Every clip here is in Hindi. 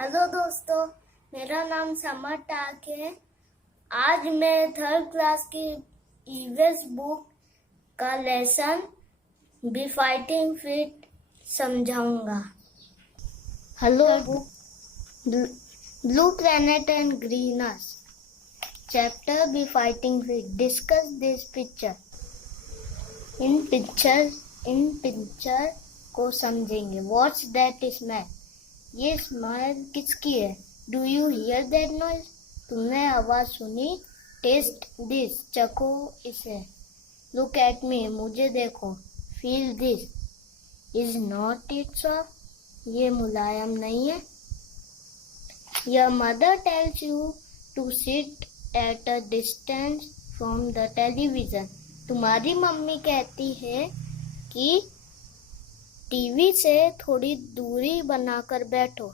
हेलो दोस्तों, मेरा नाम समर टाक है। आज मैं थर्ड क्लास की ईवीएस बुक का लेसन बी फाइटिंग फिट समझाऊंगा। Hello book, blue planet and green earth, chapter B fighting fit. Discuss this picture. In picture को समझेंगे। वॉच दैट स्मेल, ये स्मेल किसकी है? Do you here that noise, तुमने आवाज सुनी? टेस्ट दिस, चखो इसे। लुक एट मी, मुझे देखो। Feel this, is not it soft, ये मुलायम नहीं है? Your mother tells you to sit at a distance from the television, तुम्हारी मम्मी कहती है कि टीवी से थोड़ी दूरी बनाकर बैठो।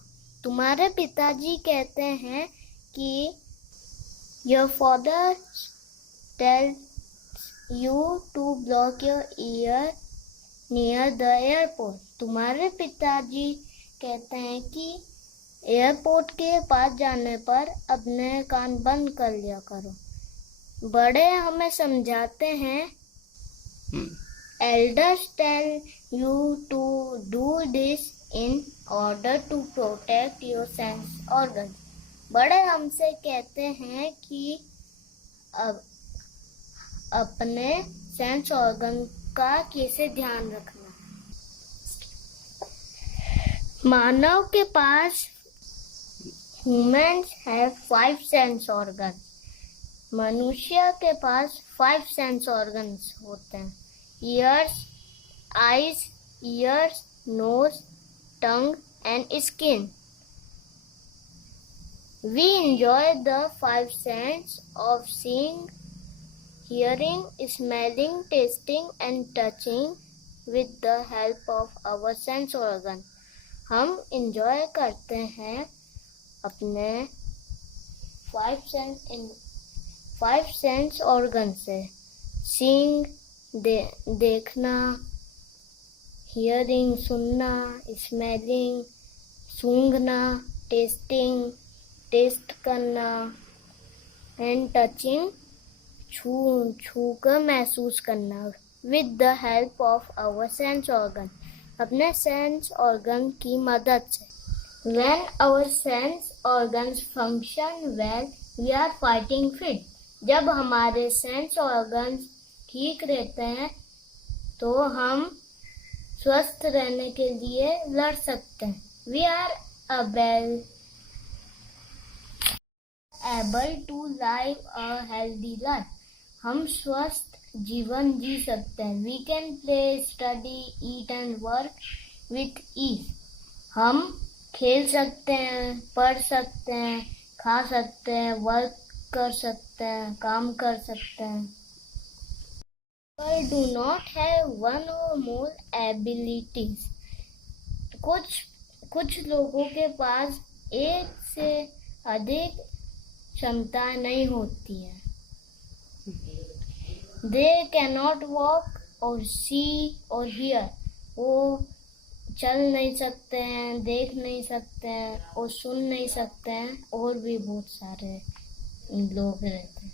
तुम्हारे पिताजी कहते हैं कि your father tells you to block your ear near the airport, तुम्हारे पिताजी कहते हैं कि एयरपोर्ट के पास जाने पर अपने कान बंद कर लिया करो। बड़े हमें समझाते हैं, elders tell you to do this in order to protect your sense organs, बड़े हमसे कहते हैं कि अपने सेंस ऑर्गन का कैसे ध्यान रखना। मानव के पास humans have 5 sense organs, मनुष्य के पास 5 sense organs होते हैं। Ears, eyes, ears, nose, tongue and skin. We enjoy the 5 senses of seeing, hearing, smelling, tasting and touching with the help of our sense organ. हम enjoy करते हैं अपने 5 sense organ से। Seeing, देखना, हियरिंग सुनना, स्मेलिंग सूंघना, टेस्टिंग टेस्ट करना एंड टचिंग छू कर महसूस करना। With the help of our sense organ, अपने सेंस ऑर्गन की मदद से। When our sense organs function well we are fighting fit, जब हमारे सेंस ऑर्गन्स ठीक रहते हैं तो हम स्वस्थ रहने के लिए लड़ सकते हैं। We are able to live a healthy life, हम स्वस्थ जीवन जी सकते हैं। We can play, study, eat and work with ease, हम खेल सकते हैं, पढ़ सकते हैं, खा सकते हैं, वर्क कर सकते हैं, काम कर सकते हैं। People do not have one or more abilities. कुछ लोगों के पास एक से अधिक क्षमताएं नहीं होती है। They cannot walk or see or hear. वो चल नहीं सकते हैं, देख नहीं सकते हैं और सुन नहीं सकते हैं, और भी बहुत सारे लोग रहते हैं।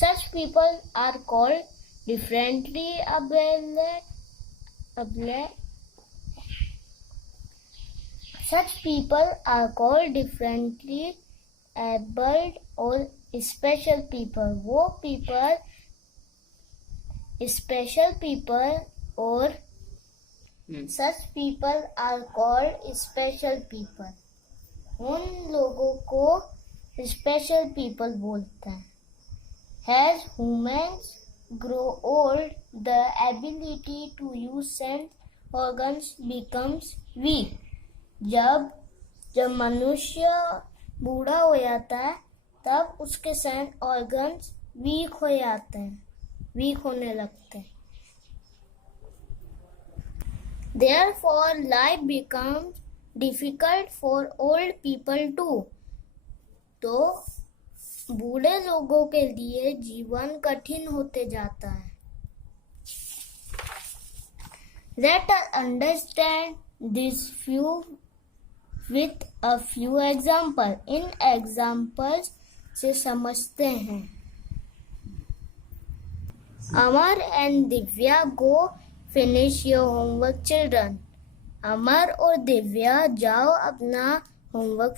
Such people are called differently abled. Such people are called differently abled or special people. वो people special people और such people are called special people. उन लोगों को special people बोलते हैं। As humans grow old, the ability to use sense organs becomes weak. जब मनुष्य बूढ़ा हो जाता है तब उसके सेंस ऑर्गन्स वीक होने लगते हैं। Therefore, life becomes difficult for old people too. तो बूढ़े लोगों के लिए जीवन कठिन होते जाता है। Let us understand these few with a few example. In examples से समझते हैं. Amar and Divya go finish your homework, children. अमर और दिव्या जाओ अपना होमवर्क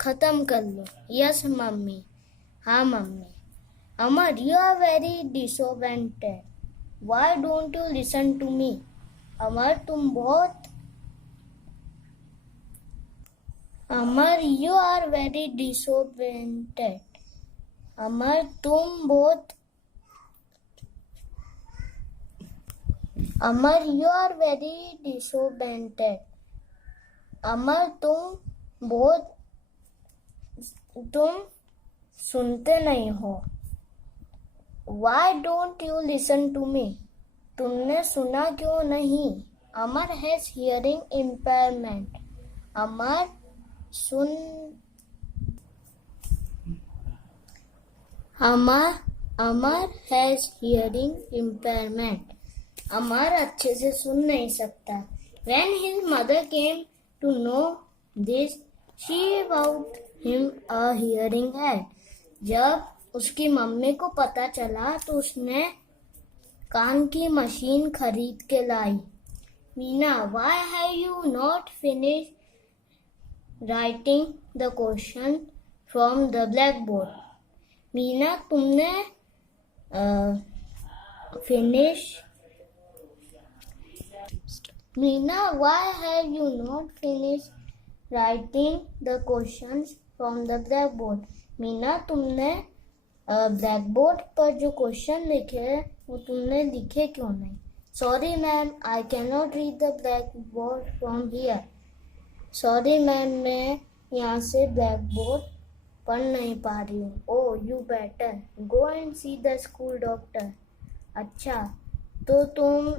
खत्म कर लो. Yes mummy. हाँ mummy. Amar, you are very disobedient. Why don't you listen to me? Amar, you are very disobedient. Amar, you are very disobedient. अमर, तुम सुनते नहीं हो. Why don't you listen to me? तुमने सुना क्यों नहीं? अमर has hearing impairment. Amar has hearing impairment. अमर अच्छे से सुन नहीं सकता. When his mother came to know this, she bought him a hearing aid. जब उसकी मम्मी को पता चला तो उसने कान की मशीन खरीद के लाई. Meena, why have you not finished writing the question from the blackboard? Meena, तुमने why have you not finished writing the questions from the blackboard? Meena, तुमने ब्लैक बोर्ड पर जो क्वेश्चन लिखे वो तुमने लिखे क्यों नहीं? Sorry ma'am, I can not read the black board from here. Sorry ma'am, मैं यहाँ से ब्लैक बोर्ड पढ़ नहीं पा रही हूँ. Oh, you better go and see the school doctor. अच्छा, तो तुम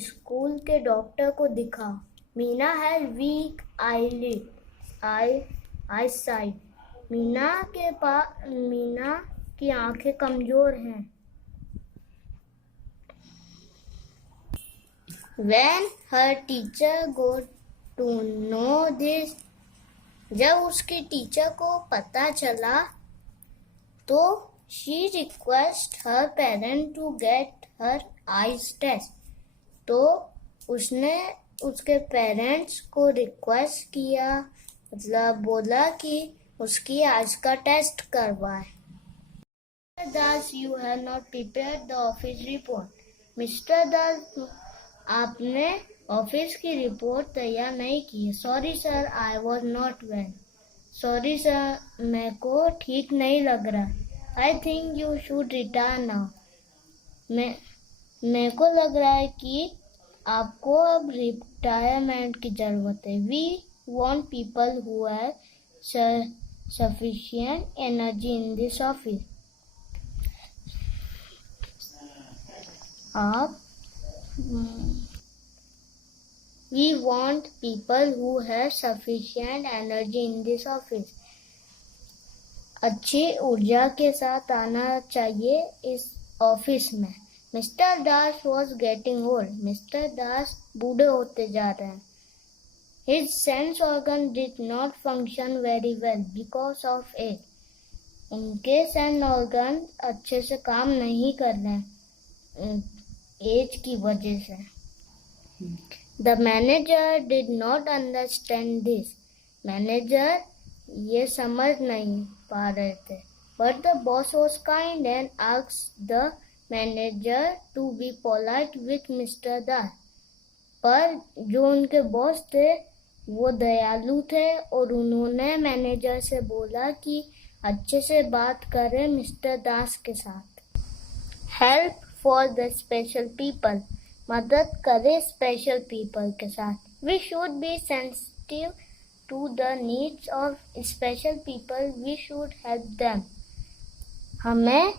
स्कूल के डॉक्टर को दिखाओ. Meena has weak eyesight. Meena की आंखें कमजोर हैं. When her teacher got to know this, जब उसकी टीचर को पता चला तो she request her parent to get her eyes test. तो उसने उसके पेरेंट्स को रिक्वेस्ट किया, मतलब बोला कि उसकी आज का टेस्ट करवाए. Das, you have not prepared the office report. Mister Das, आपने ऑफिस की रिपोर्ट तैयार नहीं की. Sorry sir, I was not well. Sorry sir, मेरे को ठीक नहीं लग रहा. I think you should retire now. मेरे को लग रहा है कि आपको अब रिटायरमेंट की जरूरत है. We want people who have sufficient energy in this office. We want people who have sufficient energy in this office. अच्छी ऊर्जा के साथ आना चाहिए इस ऑफिस में. Mister Das was getting old. Mister Das बूढ़े होते जा रहे हैं. His sense organ did not function very well because of age. उनके सेंस ऑर्गन अच्छे से काम नहीं कर रहे एज की वजह से. The manager did not understand this. Manager ये समझ नहीं पा रहे थे. But the boss was kind and asked the manager to be polite with Mr. Das. पर जो उनके बॉस थे वो दयालु थे और उन्होंने मैनेजर से बोला कि अच्छे से बात करें मिस्टर दास के साथ. Help for the special people. मदद करें स्पेशल पीपल के साथ. We should be sensitive to the needs of special people. We should help them. हमें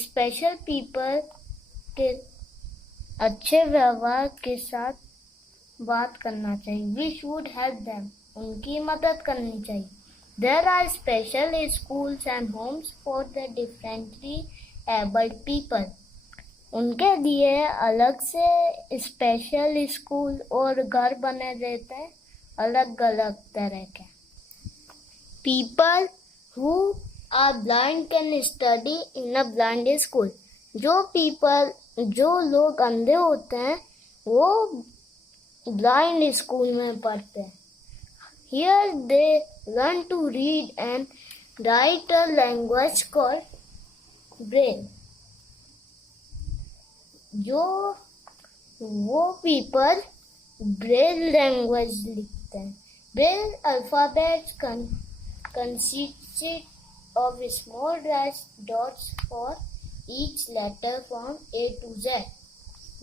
स्पेशल पीपल के अच्छे व्यवहार के साथ बात करना चाहिए. We should help them. उनकी मदद करनी चाहिए. There are special schools and homes for the differently abled people. उनके लिए अलग से स्पेशल स्कूल और घर बने रहते हैं अलग अलग तरह के। People who are blind can study in a blind school. जो लोग अंधे होते हैं वो ब्लाइंड स्कूल में पढ़ते हैं। Here they learn to read and write a language called Braille. वो पीपल ब्रेल लैंग्वेज लिखते हैं। Braille alphabet consisted of small dots for each letter from A to Z.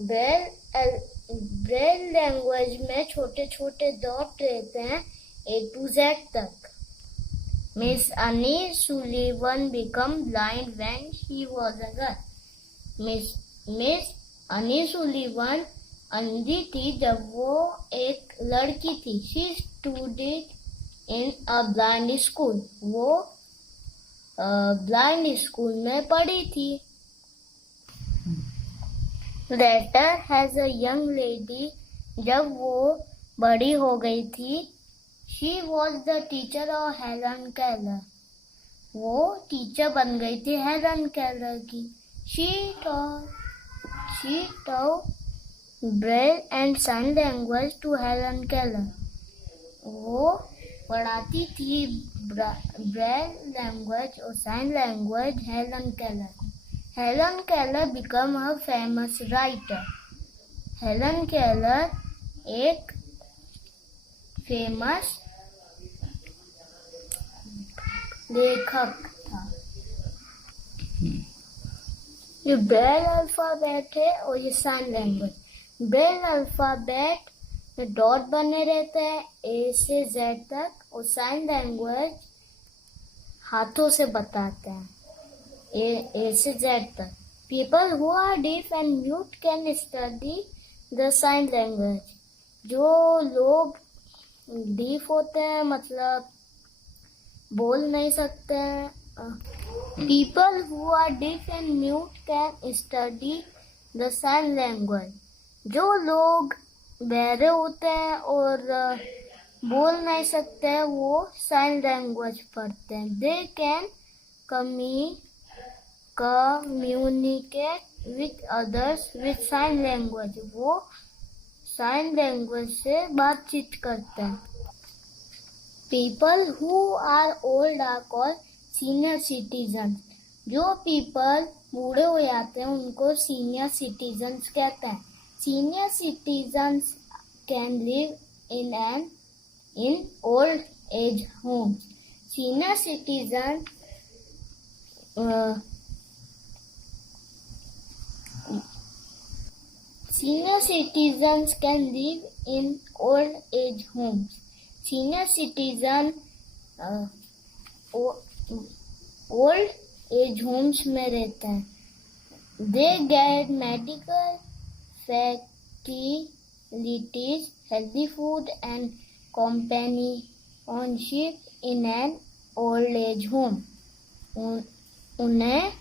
Braille language में छोटे छोटे डॉट रहते हैं A to Z तक। Miss Annie Sullivan became blind when she was a girl. Miss Annie Sullivan अंधी थी जब वो एक लड़की थी। She studied in a blind school. वो ब्लाइंड स्कूल में पढ़ी थी। Later as a young lady, जब वो बड़ी हो गई थी, she was the teacher of Helen Keller. वो टीचर बन गई थी हेलन केलर की। She taught Braille and sign language to Helen Keller. वो पढ़ाती थी ब्रेल लैंग्वेज और साइन लैंग्वेज हेलन केलर को। Helen Keller become a famous writer. Helen Keller एक फेमस लेखक था। ये ब्रेल अल्फाबेट है और ये साइन लैंग्वेज। ब्रेल अल्फाबेट में डॉट बने रहते हैं ए से जेड तक, और साइन लैंग्वेज हाथों से बताते हैं ए से जेड तक। People who are deaf and mute can study the sign language. जो लोग डीफ होते हैं मतलब बोल नहीं सकते हैं। People who are deaf and mute can study the sign language. जो लोग बहरे होते हैं और बोल नहीं सकते हैं वो साइन लैंग्वेज पढ़ते हैं। They can communicate with others with sign language. वो साइन लैंग्वेज से बातचीत करते हैं। People who are old are called senior citizen. जो पीपल बूढ़े हो जाते हैं उनको सीनियर सिटीजन्स कहते हैं। Senior citizens can live in old age homes. Senior citizens can live in old age homes. Senior citizen old age homes में रहते हैं। They get medical facilities, healthy food and companionship in an old age home. उन्हें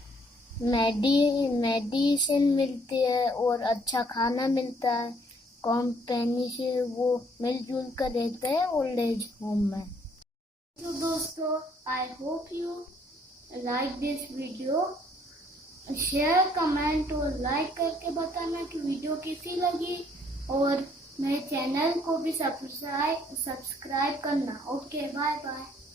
मेडिसिन मिलती है और अच्छा खाना मिलता है। कंपनी से वो मिलजुल कर रहते हैं ओल्ड एज होम में। तो दोस्तों, I hope you like this video. Share, comment और लाइक करके बताना कि वीडियो कैसी लगी, और मेरे चैनल को भी सब्सक्राइब करना। Okay, bye bye.